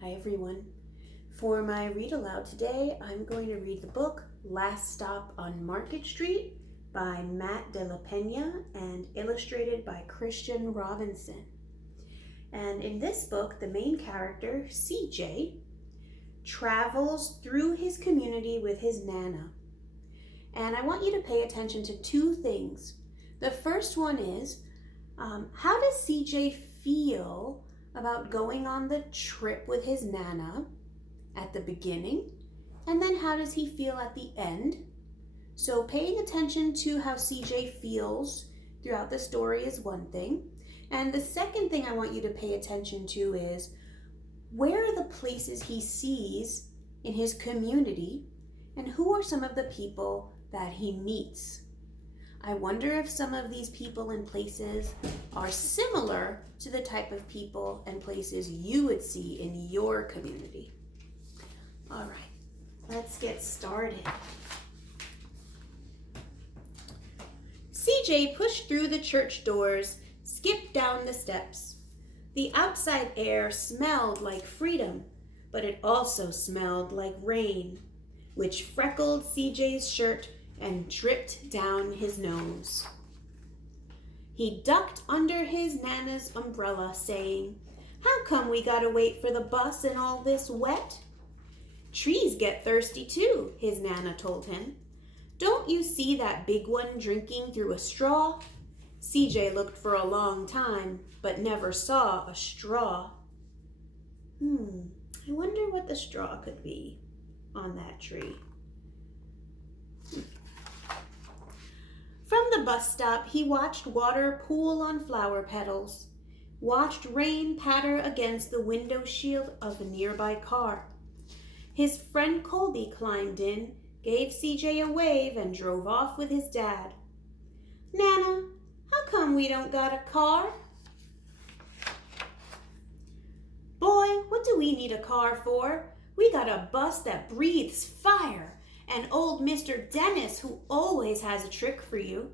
Hi everyone. For my read aloud today, I'm going to read the book Last Stop on Market Street by Matt de la Pena and illustrated by Christian Robinson. And in this book, the main character, CJ, travels through his community with his Nana. And I want you to pay attention to two things. The first one is, how does CJ feel about going on the trip with his Nana at the beginning? And then how does he feel at the end? So paying attention to how CJ feels throughout the story is one thing. And the second thing I want you to pay attention to is, where are the places he sees in his community, and who are some of the people that he meets? I wonder if some of these people and places are similar to the type of people and places you would see in your community. All right, let's get started. CJ pushed through the church doors, skipped down the steps. The outside air smelled like freedom, but it also smelled like rain, which freckled CJ's shirt and dripped down his nose. He ducked under his Nana's umbrella, saying, "How come we gotta wait for the bus in all this wet?" "Trees get thirsty too," his Nana told him. "Don't you see that big one drinking through a straw?" CJ looked for a long time, but never saw a straw. I wonder what the straw could be on that tree. From the bus stop, he watched water pool on flower petals, watched rain patter against the window shield of a nearby car. His friend Colby climbed in, gave CJ a wave, and drove off with his dad. "Nana, how come we don't got a car?" "Boy, what do we need a car for? We got a bus that breathes fire, and old Mr. Dennis, who always has a trick for you."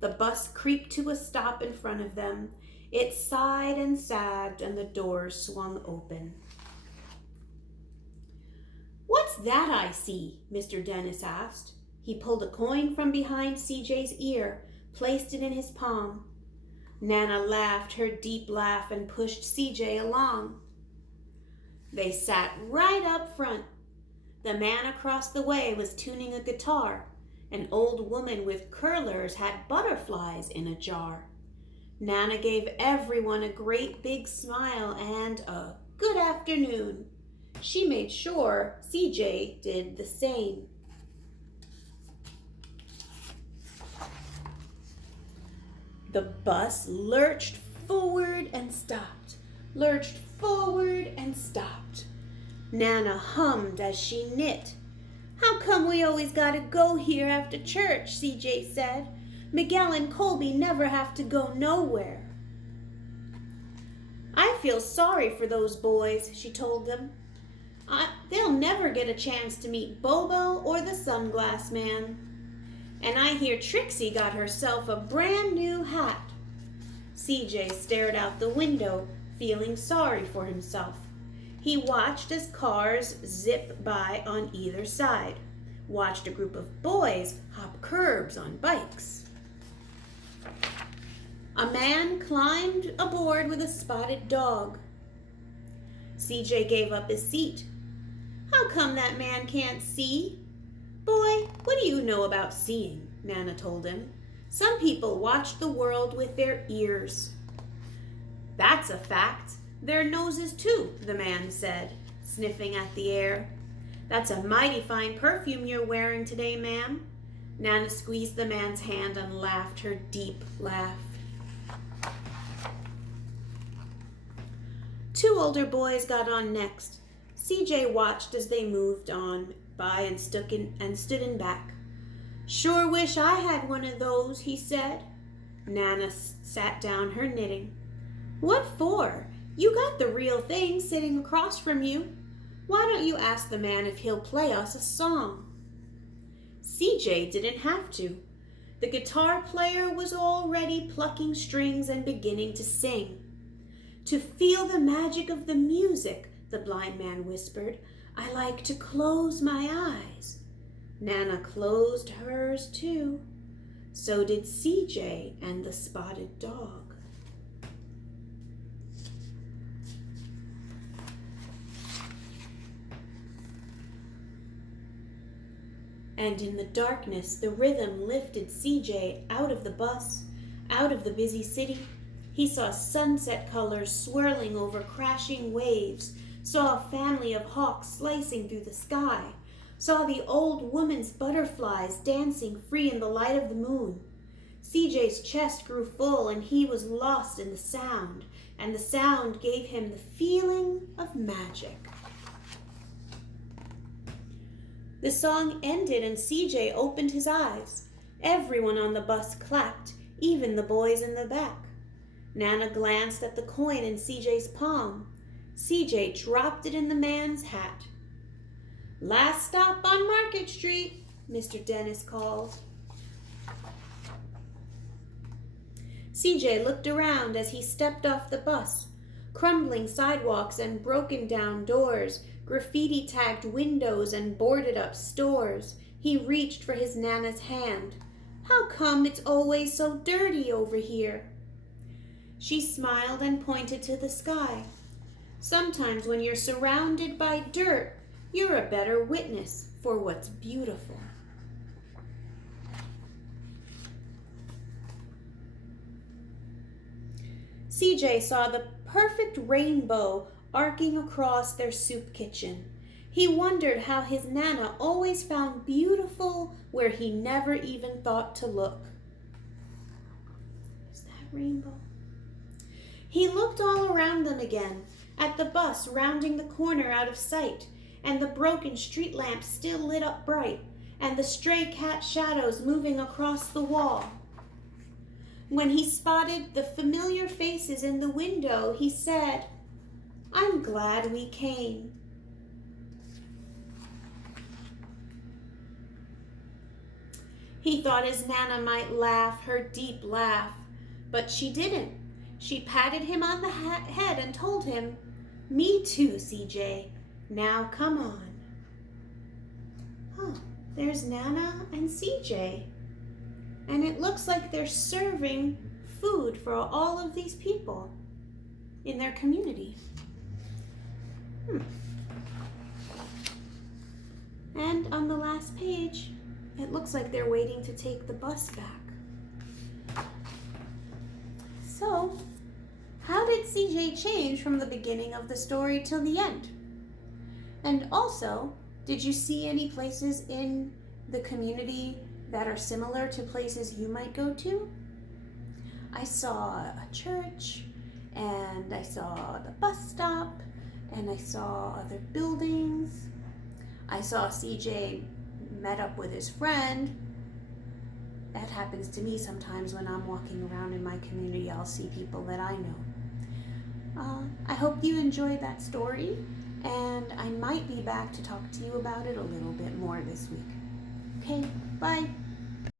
The bus creaked to a stop in front of them. It sighed and sagged, and the doors swung open. "What's that I see?" Mr. Dennis asked. He pulled a coin from behind CJ's ear, placed it in his palm. Nana laughed her deep laugh and pushed CJ along. They sat right up front. The man across the way was tuning a guitar. An old woman with curlers had butterflies in a jar. Nana gave everyone a great big smile and a good afternoon. She made sure CJ did the same. The bus lurched forward and stopped, lurched forward and stopped. Nana hummed as she knit. "How come we always gotta go here after church?" CJ said. "Miguel and Colby never have to go nowhere." "I feel sorry for those boys," she told them. "They'll never get a chance to meet Bobo or the Sunglass Man. And I hear Trixie got herself a brand new hat." CJ stared out the window, feeling sorry for himself. He watched as cars zip by on either side, watched a group of boys hop curbs on bikes. A man climbed aboard with a spotted dog. CJ gave up his seat. "How come that man can't see?" "Boy, what do you know about seeing?" Nana told him. "Some people watch the world with their ears." "That's a fact. Their noses too," the man said, sniffing at the air. "That's a mighty fine perfume you're wearing today, ma'am." Nana squeezed the man's hand and laughed her deep laugh. Two older boys got on next. CJ watched as they moved on by and stood in back. "Sure wish I had one of those," he said. Nana sat down her knitting. "What for? You got the real thing sitting across from you. Why don't you ask the man if he'll play us a song?" CJ didn't have to. The guitar player was already plucking strings and beginning to sing. To feel the magic of the music, the blind man whispered. "I like to close my eyes." Nana closed hers too. So did CJ and the spotted dog. And in the darkness, the rhythm lifted CJ out of the bus, out of the busy city. He saw sunset colors swirling over crashing waves, saw a family of hawks slicing through the sky, saw the old woman's butterflies dancing free in the light of the moon. CJ's chest grew full and he was lost in the sound, and the sound gave him the feeling of magic. The song ended and CJ opened his eyes. Everyone on the bus clapped, even the boys in the back. Nana glanced at the coin in CJ's palm. CJ dropped it in the man's hat. "Last stop on Market Street," Mr. Dennis called. CJ looked around as he stepped off the bus. Crumbling sidewalks and broken down doors, graffiti-tagged windows and boarded-up stores. He reached for his Nana's hand. "How come it's always so dirty over here?" She smiled and pointed to the sky. "Sometimes when you're surrounded by dirt, you're a better witness for what's beautiful." CJ saw the perfect rainbow arcing across their soup kitchen. He wondered how his Nana always found beautiful where he never even thought to look. Is that rainbow? He looked all around them again, at the bus rounding the corner out of sight, and the broken street lamp still lit up bright, and the stray cat shadows moving across the wall. When he spotted the familiar faces in the window, he said, "I'm glad we came." He thought his Nana might laugh her deep laugh, but she didn't. She patted him on the head and told him, "Me too, CJ. Now come on." There's Nana and CJ. And it looks like they're serving food for all of these people in their community. And on the last page, it looks like they're waiting to take the bus back. So, how did CJ change from the beginning of the story till the end? And also, did you see any places in the community that are similar to places you might go to? I saw a church, and I saw the bus stop, and I saw other buildings. I saw CJ met up with his friend. That happens to me sometimes when I'm walking around in my community. I'll see people that I know. I hope you enjoyed that story, and I might be back to talk to you about it a little bit more this week. Okay, bye.